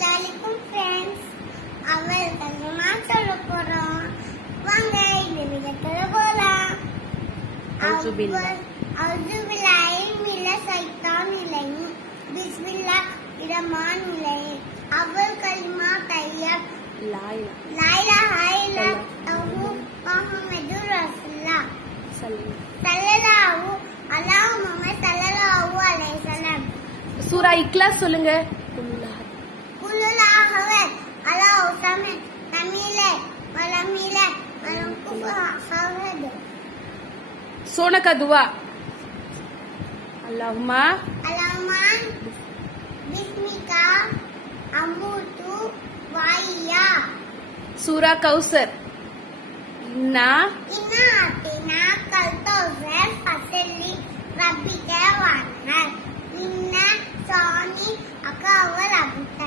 Assalamualaikum friends. Awal kalima சொல்ல போறோம். வாங்க இந்த வீடியோக்குள்ள போலாம். அவுதுபில்லாஹி மினஷ் ஷைத்தானிர் பிஸ்மில்லாஹிர்ரஹ்மானிர்ரஹீம். awal kalima tayyib la ilaha illallah Muhammadur Rasulullah sallallahu alaihi wasallam. சூரா இக்லாஸ் சொல்லுங்க. सोना का दुआ अल्लाहुम्मा बिस्मिका अमूतु वाइया. सूरा कौसर इन्ना आतिना कल कौसर फसली रब्बिका वान्हर इन्ना शानी अका वल अबतर.